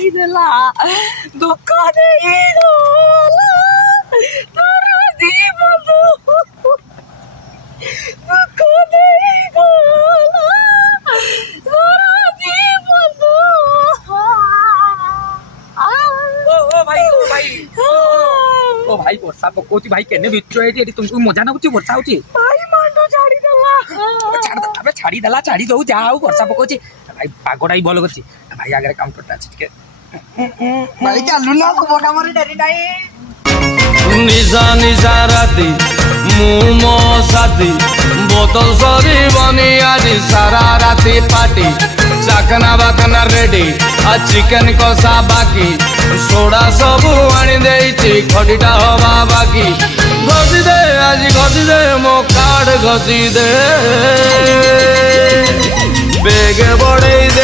छाड़ी देला दुख देई गला तोरा दी बंधु दुख देई गला तोरा दी बंधु ओ भाई वर्षा पकोची भाई केने बिच्चो एटी तुमको मजा ना वर्षा होची भाई मांडो छाड़ी देला अबे छाड़ी देला छाड़ी दऊ जा आउ वर्षा पकोची भाई पागोडा ही बोल करची भाई आगे काम करता अछि के भाई चालू ना मोटा मारी डरी नाही निजा निजा राती मुमो साथी बोतल सरी बनी आज सारा राती पार्टी चाकना बाकना रेडी आ चिकन कषा बाकी सोडा सबू आनी देइछि खडीटा हवा बाकी घसी दे आज घसी दे मो कार्ड घसी दे बेग बड़े दे।